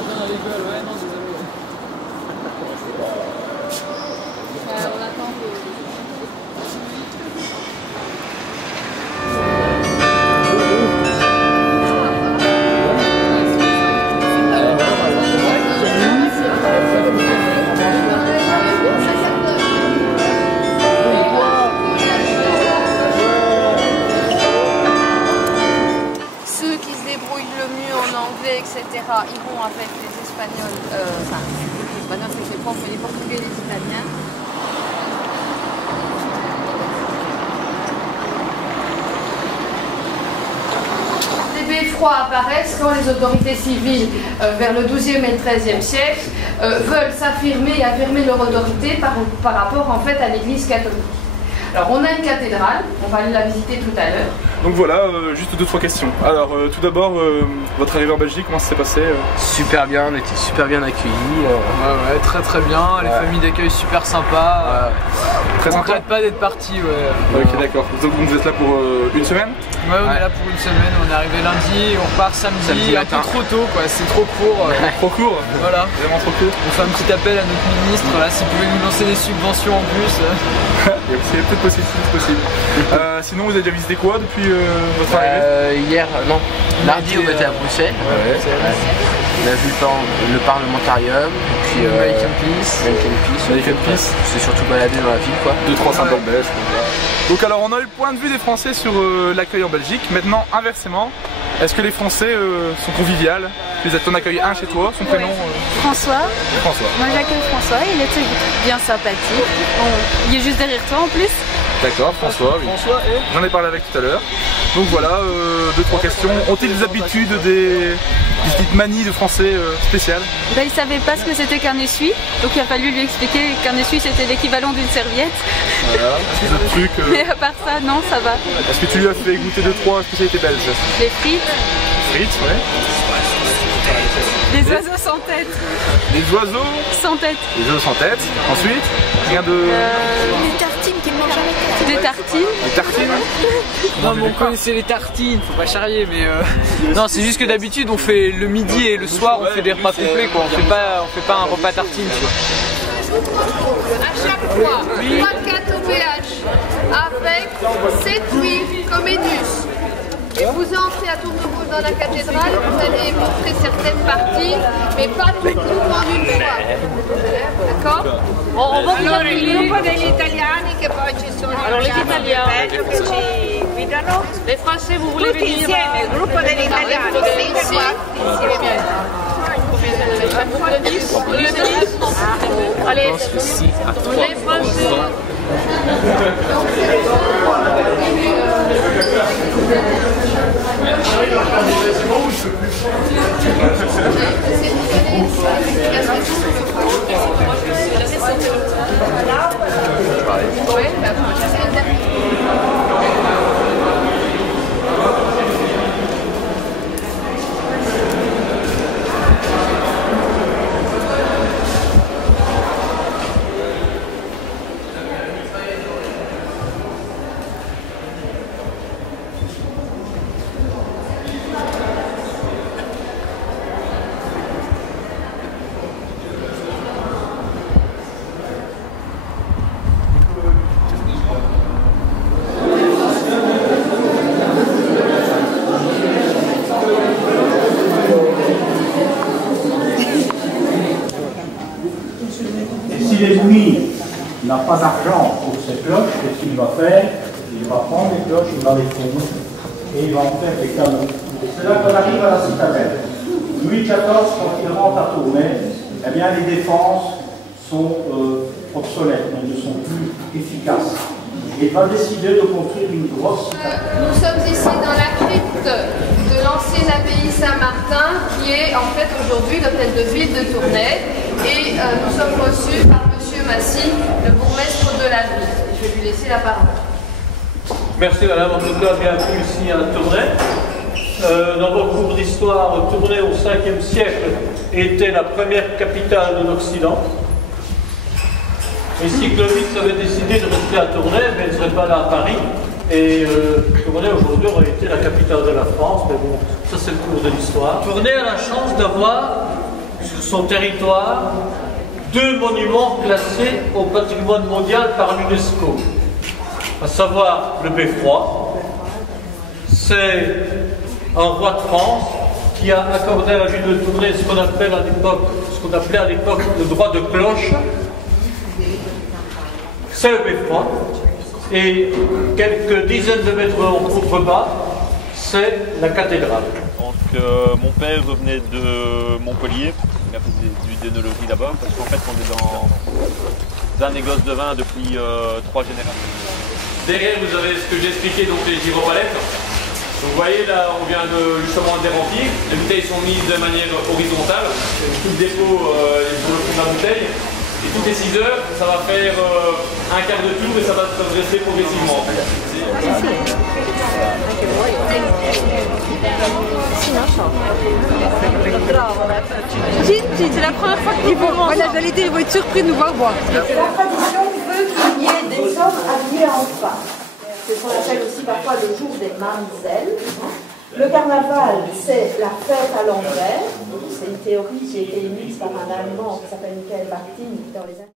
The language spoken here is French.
dans les gueules, ouais, non, désolé. On attend ceux qui se débrouillent le mieux en anglais, etc., ils vont avec les Espagnols, enfin, les Espagnols, c'est les profs, les Portugais, les Italiens. Les beffrois apparaissent quand les autorités civiles, vers le XIIe et le XIIIe siècle, veulent s'affirmer et affirmer leur autorité par rapport en fait à l'Église catholique. Alors on a une cathédrale, on va aller la visiter tout à l'heure. Donc voilà, juste 2-3 questions. Alors tout d'abord, votre arrivée en Belgique, comment ça s'est passé Super bien, on était super bien accueillis. Ouais, très bien, les familles d'accueil super sympas. Très On sympa. regrette pas d'être parti, ouais. Ok, d'accord. Donc vous êtes là pour une semaine? Ouais, on est là pour une semaine, on est arrivé lundi, on repart samedi, un peu trop tôt quoi, c'est trop court. Trop court? Voilà. Vraiment trop court? On fait un petit appel à notre ministre, là, s'il pouvait nous lancer des subventions en plus. C'est peut-être possible, c'est possible. Sinon, vous avez déjà visité quoi depuis votre arrivée? Hier, non, mardi on était à Bruxelles. On a vu le parlementarium, et puis American Peace. American Peace. C'est surtout baladé dans la ville quoi. 2-3 symboles belges. Donc alors on a eu le point de vue des Français sur l'accueil en Belgique. Maintenant inversement, est-ce que les Français sont conviviales? T'en accueilles un chez toi, son prénom François. François. Moi j'accueille François, il est bien sympathique. Il est juste derrière toi en plus. D'accord, François, oui. François et J'en ai parlé avec tout à l'heure. Donc voilà, 2-3 questions. Ont-ils des habitudes, des petites manies de français spéciales? Ben, il savait pas ce que c'était qu'un essuie, donc il a fallu lui expliquer qu'un essuie c'était l'équivalent d'une serviette. Voilà, d'autres trucs. Mais à part ça, non, ça va. Est-ce que tu lui as fait goûter 2-3 spécialités belges? Les frites, Frites, ouais. les oiseaux sans tête. Les oiseaux? Sans tête. Les oiseaux sans tête. Ensuite, rien de... Les tartines qui mangent avec tête. Des tartines. Des tartines? non, mais on connaissait les tartines, faut pas charrier, mais non, c'est juste que d'habitude on fait le midi et le soir on fait des repas complets quoi. On fait pas un repas tartine. Je vous propose à chaque fois 3-4 OVH avec 7-8 Comenius. Et vous entrez à tour de rôle dans la cathédrale, vous allez montrer certaines parties, mais pas tout en une fois. D'accord? Allora, il gruppo degli italiani che poi ci sono Allora, gli italiani che ci guidano. Les Français, vous voulez Tutti venir insieme, il gruppo degli italiani. ici? Allez, les Français. Si l'ennemi n'a pas d'argent pour ses cloches, qu'est-ce qu'il va faire? Il va prendre les cloches, il va les fondre et il va en faire des canons. C'est là qu'on arrive à la citadelle. Louis XIV, quand il rentre à Tournai, eh bien les défenses sont obsolètes, elles ne sont plus efficaces. Il va décider de construire une grosse citadelle. Nous sommes ici dans la crypte de l'ancienne abbaye Saint-Martin, qui est en fait aujourd'hui l'hôtel de ville de Tournai. Et nous sommes reçus par M. Massy, le bourgmestre de la ville. Je vais lui laisser la parole. Merci madame, en tout cas bienvenue ici à Tournai. Dans vos cours d'histoire, Tournai au 5e siècle était la première capitale de l'Occident. Et si Clovis avait décidé de rester à Tournai, mais il ne serait pas là à Paris. Et Tournai aujourd'hui aurait été la capitale de la France, mais bon, ça c'est le cours de l'histoire. Tournai a la chance d'avoir sur son territoire 2 monuments classés au patrimoine mondial par l'UNESCO, à savoir le Beffroi. C'est un roi de France qui a accordé à la ville de Tournai ce qu'on appelait à l'époque le droit de cloche. C'est le Beffroi. Et quelques dizaines de mètres en contrebas, c'est la cathédrale. Donc mon père revenait de Montpellier, il a fait du d'énologie là-bas, parce qu'en fait on est dans un négoce de vin depuis 3 générations. Derrière vous avez ce que j'ai expliqué, donc les gyropalettes. Donc vous voyez là on vient justement de les remplir, les bouteilles sont mises de manière horizontale, tout le dépôt est sur le fond de la bouteille. Et toutes les 6 heures, ça va faire un quart de tour et ça va se redresser progressivement. Gigi, c'est la première fois qu'ils vont manger. Voilà, j'allais dire, ils vont être surpris de nous voir boire. La tradition veut qu'il y ait des hommes habillés en femme. C'est ce qu'on appelle aussi parfois le jour des mamzelles. Le carnaval, c'est la fête à l'envers. C'est une théorie qui a été émise par un Allemand qui s'appelle Michael Bakhtin dans les années